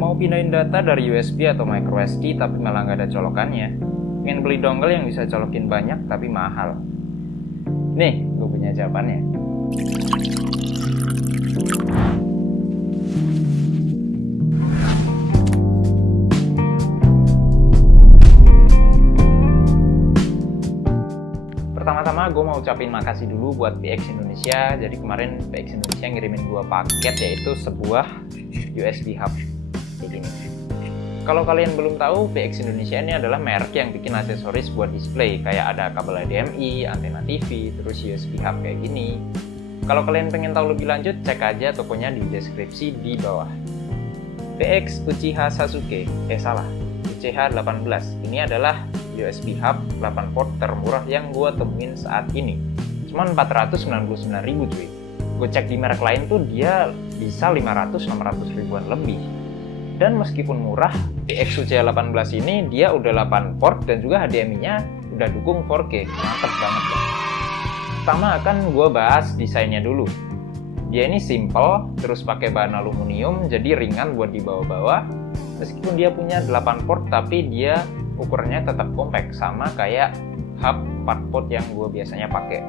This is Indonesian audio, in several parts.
Mau pindahin data dari USB atau micro SD tapi malah nggak ada colokannya. Pengen beli dongle yang bisa colokin banyak tapi mahal. Nih, gue punya jawabannya. Pertama-tama gue mau ucapin makasih dulu buat PX Indonesia. Jadi kemarin PX Indonesia ngirimin gue paket, yaitu sebuah USB hub kayak gini. Kalau kalian belum tahu, PX Indonesia ini adalah merek yang bikin aksesoris buat display. Kayak ada kabel HDMI, antena TV, terus USB hub kayak gini. Kalau kalian pengen tahu lebih lanjut, cek aja tokonya di deskripsi di bawah. PX Uchiha Sasuke, UCH 18. Ini adalah USB hub 8 port termurah yang gue temuin saat ini. Cuman 499.000 cuy. Gue cek di merek lain tuh dia bisa 500-600 ribuan lebih. Dan meskipun murah, PX UCH 18 ini dia udah 8 port dan juga HDMI-nya udah dukung 4K. Mantep banget lah. Pertama akan gue bahas desainnya dulu. Dia ini simple, terus pakai bahan aluminium, jadi ringan buat dibawa-bawa. Meskipun dia punya 8 port, tapi dia ukurannya tetap compact, sama kayak hub 4 port yang gue biasanya pakai.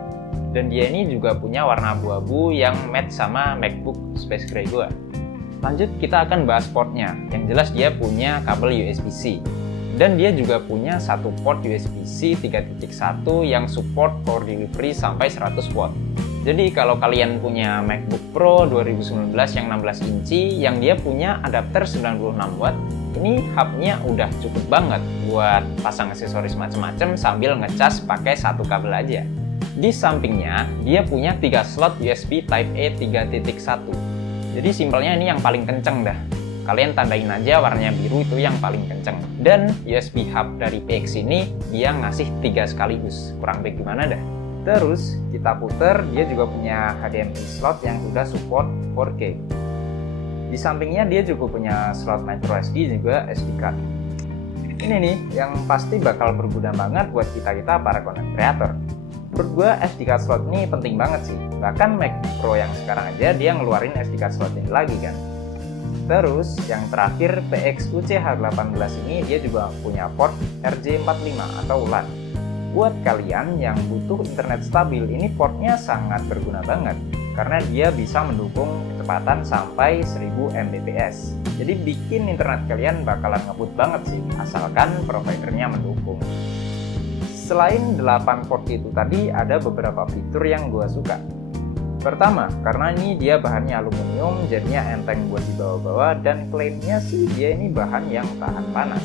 Dan dia ini juga punya warna abu-abu yang match sama MacBook Space Gray gue. Lanjut kita akan bahas portnya. Yang jelas dia punya kabel USB-C. Dan dia juga punya satu port USB-C 3.1 yang support power delivery sampai 100 watt. Jadi kalau kalian punya MacBook Pro 2019 yang 16 inci yang dia punya adapter 96 watt, ini hubnya udah cukup banget buat pasang aksesoris macam-macam sambil ngecas pakai satu kabel aja. Di sampingnya dia punya 3 slot USB Type-A 3.1. Jadi simpelnya ini yang paling kenceng dah. Kalian tandain aja warnanya biru itu yang paling kenceng. Dan USB hub dari PX ini dia ngasih 3 sekaligus. Kurang baik gimana dah. Terus kita puter, dia juga punya HDMI slot yang udah support 4K. Di sampingnya dia juga punya slot micro SD juga SD card. Ini nih yang pasti bakal berguna banget buat kita para content creator. Menurut gue SD card slot ini penting banget sih. Bahkan Mac Pro yang sekarang aja dia ngeluarin SD card slot ini lagi kan. Terus yang terakhir PX UCH 18 ini dia juga punya port RJ45 atau LAN. Buat kalian yang butuh internet stabil, ini portnya sangat berguna banget karena dia bisa mendukung kecepatan sampai 1000 Mbps. Jadi bikin internet kalian bakalan ngebut banget sih, asalkan providernya mendukung. Selain 8 port itu tadi, ada beberapa fitur yang gue suka. Pertama, karena ini dia bahannya aluminium, jadinya enteng buat dibawa-bawa, dan klaimnya sih dia ini bahan yang tahan panas.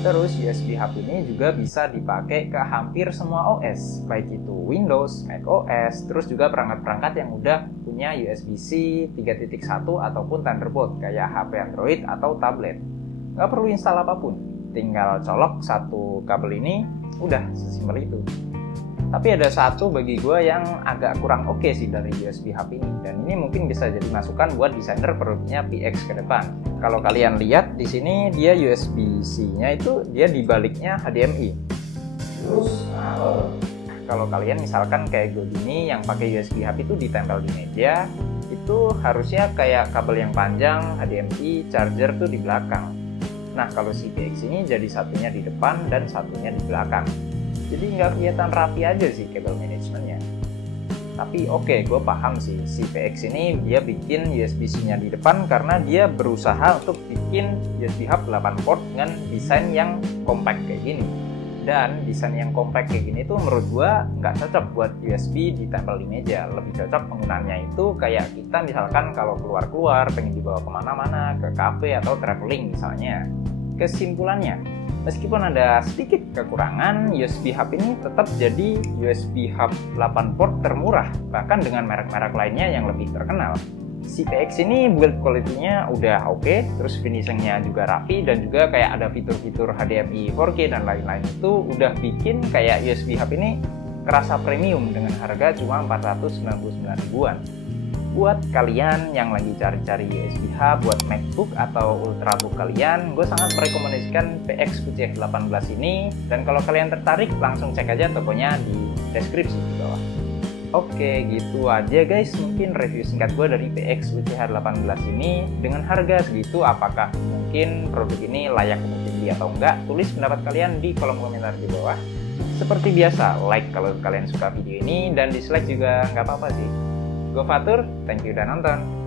Terus USB hub ini juga bisa dipakai ke hampir semua OS, baik itu Windows, Mac OS, terus juga perangkat-perangkat yang udah punya USB-C 3.1 ataupun Thunderbolt kayak HP Android atau tablet. Nggak perlu install apapun, tinggal colok satu kabel ini, udah sesimpel itu. Tapi ada satu bagi gue yang agak kurang oke sih dari USB hub ini, dan ini mungkin bisa jadi masukan buat desainer produknya PX ke depan. Kalau kalian lihat di sini dia USB-C-nya itu dia di baliknya HDMI. Terus kalau kalian misalkan kayak gue gini yang pakai USB hub itu ditempel di meja, itu harusnya kayak kabel yang panjang, HDMI, charger tuh di belakang. Nah kalau si PX ini jadi satunya di depan dan satunya di belakang. Jadi nggak kelihatan rapi aja sih kabel manajemennya. Tapi oke, gue paham sih si PX ini dia bikin USB-C-nya di depan karena dia berusaha untuk bikin USB hub 8 port dengan desain yang compact kayak gini. Dan desain yang compact kayak gini tuh menurut gue nggak cocok buat USB ditempel di meja. Lebih cocok penggunaannya itu kayak kita misalkan kalau keluar-keluar pengen dibawa kemana-mana, ke cafe atau traveling misalnya. Kesimpulannya, meskipun ada sedikit kekurangan, USB hub ini tetap jadi USB hub 8 port termurah, bahkan dengan merek-merek lainnya yang lebih terkenal. Si PX ini build quality-nya udah oke, terus finishing-nya juga rapi, dan juga kayak ada fitur-fitur HDMI 4K dan lain-lain itu udah bikin kayak USB hub ini kerasa premium dengan harga cuma 499 ribuan. Buat kalian yang lagi cari-cari USB hub buat MacBook atau Ultrabook kalian, gue sangat merekomendasikan PX UCH 18 ini. Dan kalau kalian tertarik, langsung cek aja tokonya di deskripsi di bawah. Oke, gitu aja guys. Mungkin review singkat gue dari PX UCH18 ini. Dengan harga segitu, apakah mungkin produk ini layak untuk dibeli atau enggak? Tulis pendapat kalian di kolom komentar di bawah. Seperti biasa, like kalau kalian suka video ini, dan dislike juga nggak apa-apa sih. Gue Fatur, thank you udah nonton.